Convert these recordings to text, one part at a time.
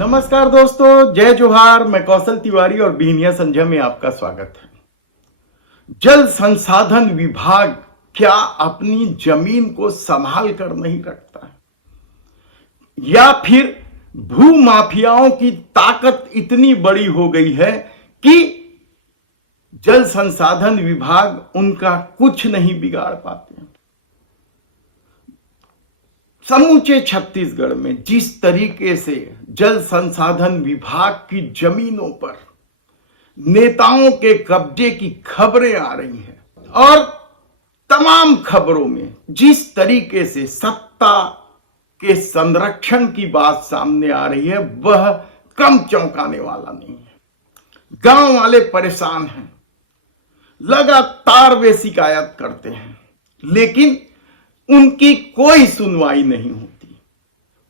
नमस्कार दोस्तों, जय जोहार। मैं कौशल तिवारी और बीनिया संजय में आपका स्वागत है। जल संसाधन विभाग क्या अपनी जमीन को संभाल कर नहीं रखता है, या फिर भू माफियाओं की ताकत इतनी बड़ी हो गई है कि जल संसाधन विभाग उनका कुछ नहीं बिगाड़ पाते हैं। समूचे छत्तीसगढ़ में जिस तरीके से जल संसाधन विभाग की जमीनों पर नेताओं के कब्जे की खबरें आ रही हैं और तमाम खबरों में जिस तरीके से सत्ता के संरक्षण की बात सामने आ रही है, वह कम चौंकाने वाला नहीं है। गांव वाले परेशान हैं, लगातार वे शिकायत करते हैं, लेकिन उनकी कोई सुनवाई नहीं होती।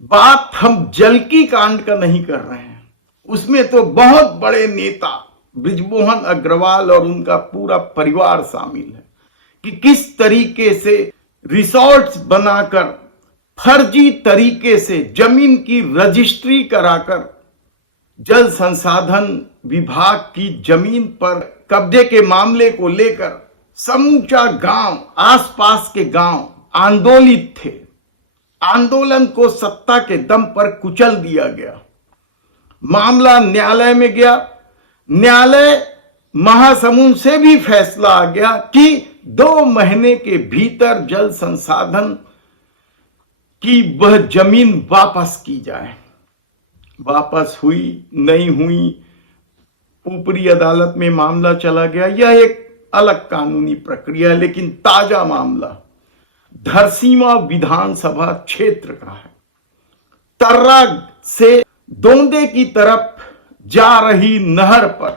बात हम जल की कांड का नहीं कर रहे हैं, उसमें तो बहुत बड़े नेता बृजमोहन अग्रवाल और उनका पूरा परिवार शामिल है कि किस तरीके से रिसोर्ट्स बनाकर फर्जी तरीके से जमीन की रजिस्ट्री कराकर जल संसाधन विभाग की जमीन पर कब्जे के मामले को लेकर समूचा गांव, आसपास के गांव आंदोलित थे। आंदोलन को सत्ता के दम पर कुचल दिया गया। मामला न्यायालय में गया। न्यायालय महासमुंद से भी फैसला आ गया कि 2 महीने के भीतर जल संसाधन की वह जमीन वापस की जाए। वापस हुई नहीं हुई, ऊपरी अदालत में मामला चला गया। यह एक अलग कानूनी प्रक्रिया है, लेकिन ताजा मामला धरसींवा विधानसभा क्षेत्र का है। तर्रा से दोंदे की तरफ जा रही नहर पर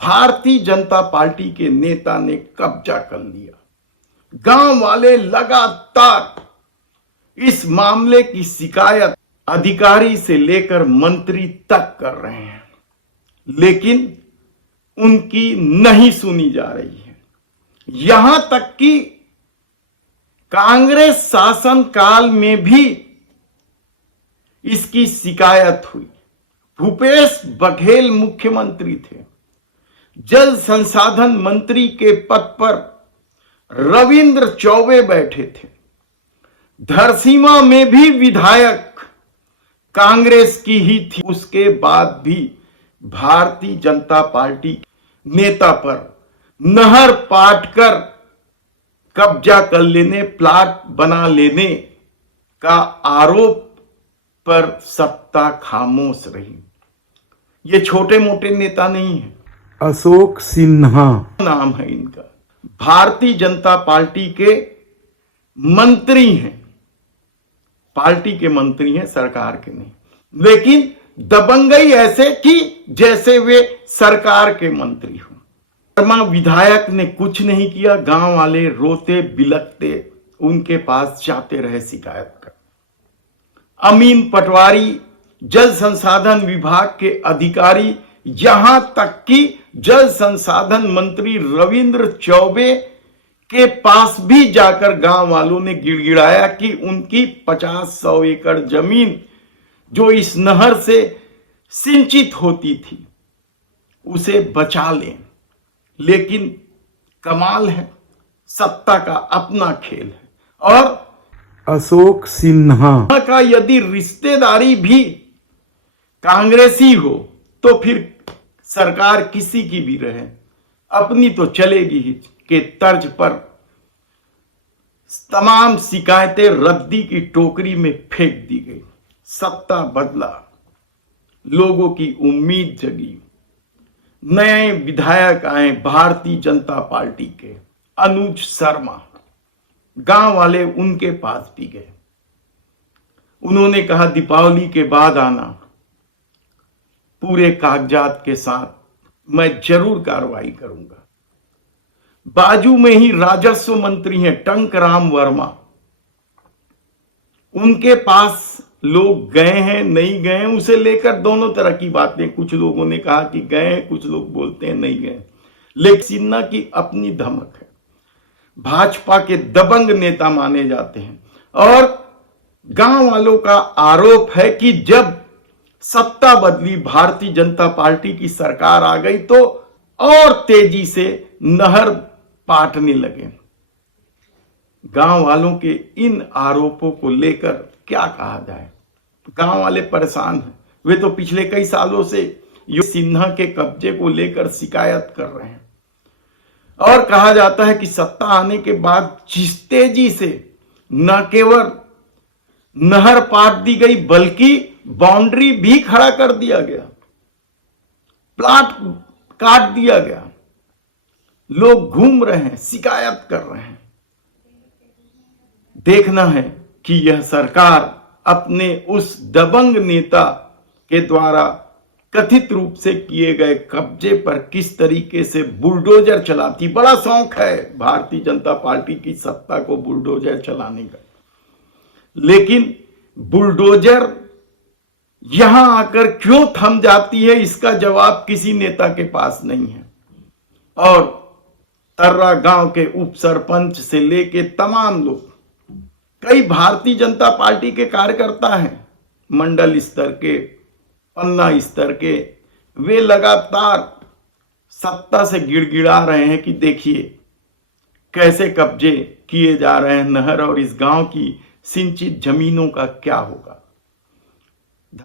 भारतीय जनता पार्टी के नेता ने कब्जा कर लिया। गांव वाले लगातार इस मामले की शिकायत अधिकारी से लेकर मंत्री तक कर रहे हैं, लेकिन उनकी नहीं सुनी जा रही है। यहां तक कि कांग्रेस शासन काल में भी इसकी शिकायत हुई। भूपेश बघेल मुख्यमंत्री थे, जल संसाधन मंत्री के पद पर रविंद्र चौबे बैठे थे। धरसींवा में भी विधायक कांग्रेस की ही थी। उसके बाद भी भारतीय जनता पार्टी नेता पर नहर पाटकर कब्जा कर लेने, प्लाट बना लेने का आरोप पर सत्ता खामोश रही। ये छोटे मोटे नेता नहीं है। अशोक सिन्हा नाम है इनका। भारतीय जनता पार्टी के मंत्री हैं। पार्टी के मंत्री हैं, सरकार के नहीं। लेकिन दबंगई ऐसे कि जैसे वे सरकार के मंत्री हो। वर्मा विधायक ने कुछ नहीं किया। गांव वाले रोते बिलखते उनके पास जाते रहे शिकायत कर। अमीन पटवारी जल संसाधन विभाग के अधिकारी, यहां तक कि जल संसाधन मंत्री रविंद्र चौबे के पास भी जाकर गांव वालों ने गिड़गिड़ाया कि उनकी 50-100 एकड़ जमीन जो इस नहर से सिंचित होती थी उसे बचा लें। लेकिन कमाल है, सत्ता का अपना खेल है। और अशोक सिन्हा का यदि रिश्तेदारी भी कांग्रेसी हो तो फिर सरकार किसी की भी रहे, अपनी तो चलेगी ही के तर्ज पर तमाम शिकायतें रद्दी की टोकरी में फेंक दी गई। सत्ता बदला, लोगों की उम्मीद जगी। नए विधायक आए भारतीय जनता पार्टी के, अनुज शर्मा। गांव वाले उनके पास भी गए। उन्होंने कहा दीपावली के बाद आना, पूरे कागजात के साथ, मैं जरूर कार्रवाई करूंगा। बाजू में ही राजस्व मंत्री हैं टंकराम वर्मा, उनके पास लोग गए हैं नहीं गए, उसे लेकर दोनों तरह की बातें। कुछ लोगों ने कहा कि गए, कुछ लोग बोलते हैं नहीं गए। लेकिन सिन्हा की अपनी धमक है। भाजपा के दबंग नेता माने जाते हैं और गांव वालों का आरोप है कि जब सत्ता बदली, भारतीय जनता पार्टी की सरकार आ गई तो और तेजी से नहर पाटने लगे। गांव वालों के इन आरोपों को लेकर क्या कहा जाए। गांव वाले परेशान हैं। वे तो पिछले कई सालों से सिन्हा के कब्जे को लेकर शिकायत कर रहे हैं और कहा जाता है कि सत्ता आने के बाद जिस तेजी से न केवल नहर पाट दी गई बल्कि बाउंड्री भी खड़ा कर दिया गया, प्लाट काट दिया गया। लोग घूम रहे हैं, शिकायत कर रहे हैं। देखना है कि यह सरकार अपने उस दबंग नेता के द्वारा कथित रूप से किए गए कब्जे पर किस तरीके से बुलडोजर चलाती। बड़ा शौक है भारतीय जनता पार्टी की सत्ता को बुलडोजर चलाने का, लेकिन बुलडोजर यहां आकर क्यों थम जाती है, इसका जवाब किसी नेता के पास नहीं है। और तर्रा गांव के उप सरपंच से लेके तमाम लोग, कई भारतीय जनता पार्टी के कार्यकर्ता हैं, मंडल स्तर के, पन्ना स्तर के, वे लगातार सत्ता से गिड़गिड़ा रहे हैं कि देखिए कैसे कब्जे किए जा रहे हैं नहर और इस गांव की सिंचित जमीनों का क्या होगा।